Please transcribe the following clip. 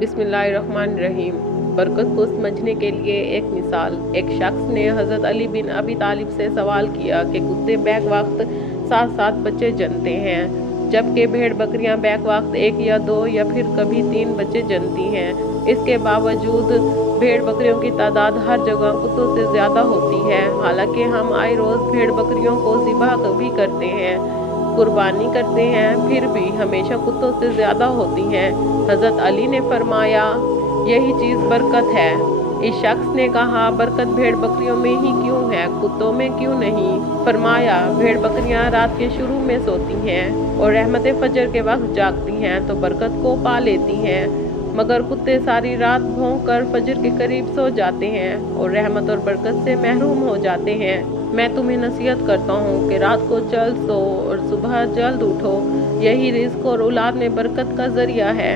बिस्मिल्लाहिर्रहमानिर्रहीम। बरकत को समझने के लिए एक मिसाल। एक शख्स ने हज़रत अली बिन अबी तालिब से सवाल किया कि कुत्ते बैक वक्त 7-7 बच्चे जनते हैं, जबकि भेड़ बकरियां बैक वक्त 1 या 2 या फिर कभी 3 बच्चे जनती हैं। इसके बावजूद भेड़ बकरियों की तादाद हर जगह कुत्तों से ज़्यादा होती है। हालांकि हम आए रोज़ भेड़ बकरियों को ज़िबा भी करते हैं, कुर्बानी करते हैं, फिर भी हमेशा कुत्तों से ज़्यादा होती हैं। हज़रत अली ने फरमाया, यही चीज़ बरकत है। इस शख्स ने कहा, बरकत भेड़ बकरियों में ही क्यों है, कुत्तों में क्यों नहीं? फरमाया, भेड़ बकरियां रात के शुरू में सोती हैं और रहमत फजर के वक्त जागती हैं तो बरकत को पा लेती हैं, मगर कुत्ते सारी रात भौंक कर फजर के करीब सो जाते हैं और रहमत और बरकत से महरूम हो जाते हैं। मैं तुम्हें नसीहत करता हूँ कि रात को जल्द सो और सुबह जल्द उठो, यही रिज़्क और औलाद में बरकत का ज़रिया है।